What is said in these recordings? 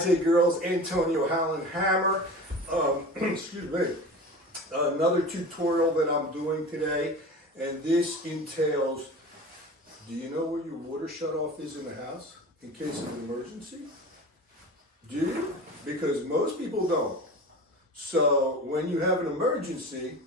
guys, hey girls, Antonio Hallen Hammer. Excuse me. Another tutorial that I'm doing today, and this entails, do you know where your water shutoff is in the house in case of an emergency? Do you? Because most people don't. So when you have an emergency,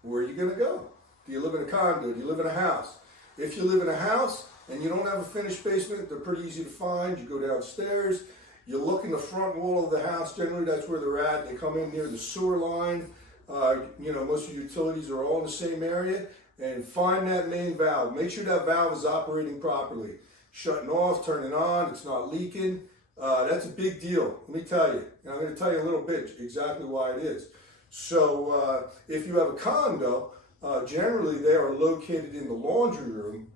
where are you going to go? Do you live in a condo? Do you live in a house? If you live in a house and you don't have a finished basement, they're pretty easy to find. You go downstairs, you look in the front wall of the house. Generally, that's where they're at. They come in near the sewer line. Most of your utilities are all in the same area. And find that main valve. Make sure that valve is operating properly. Shutting off, turning on, it's not leaking. That's a big deal, let me tell you. And I'm going to tell you a little bit exactly why it is. So if you have a condo, generally they are located in the laundry room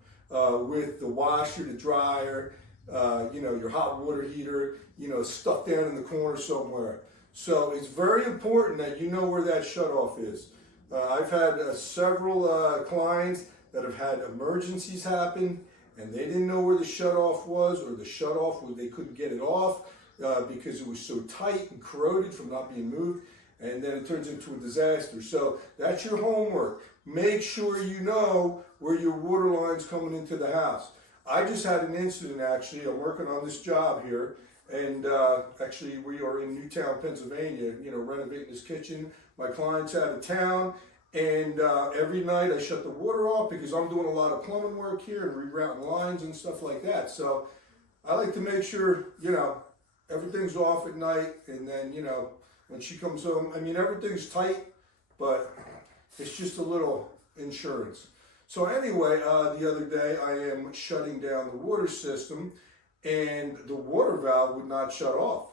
with the washer, the dryer, your hot water heater, stuck down in the corner somewhere. So it's very important that you know where that shutoff is. I've had several clients that have had emergencies happen and they didn't know where the shutoff was, or the shutoff, they couldn't get it off because it was so tight and corroded from not being moved, and then it turns into a disaster. So that's your homework. Make sure you know where your water line's coming into the house. I just had an incident actually. I'm working on this job here, and actually we are in Newtown, Pennsylvania, renovating this kitchen. My client's out of town, and every night I shut the water off because I'm doing a lot of plumbing work here and rerouting lines and stuff like that. So I like to make sure, everything's off at night, and then, when she comes home, everything's tight, but it's just a little insurance. So anyway, the other day I am shutting down the water system, and the water valve would not shut off.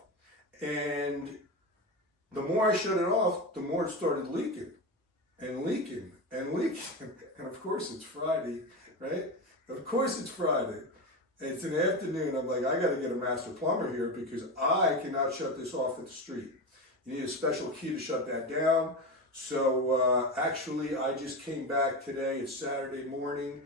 And the more I shut it off, the more it started leaking and leaking and leaking. And of course it's Friday, right? Of course it's Friday. It's an afternoon. I'm like, I got to get a master plumber here because I cannot shut this off at the street. You need a special key to shut that down. So actually, I just came back today. It's Saturday morning,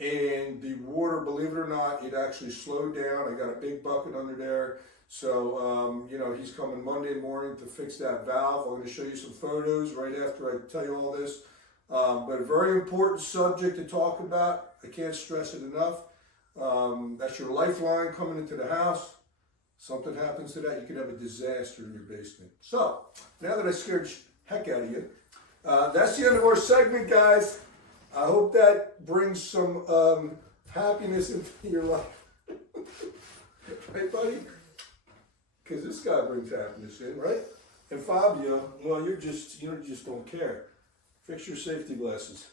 and the water, believe it or not, it actually slowed down. I got a big bucket under there. So, he's coming Monday morning to fix that valve. I'm going to show you some photos right after I tell you all this. But a very important subject to talk about. I can't stress it enough. That's your lifeline coming into the house. Something happens to that, you could have a disaster in your basement. So, now that I scared the heck out of you, that's the end of our segment, guys. I hope that brings some happiness into your life. Right, buddy? Because this guy brings happiness in, right? And Fabio, well, you just don't care. Fix your safety glasses.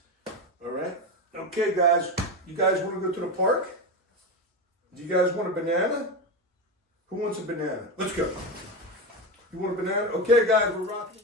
All right? Okay, guys. You guys want to go to the park? Do you guys want a banana? Who wants a banana? Let's go. You want a banana? Okay, guys, we're rocking.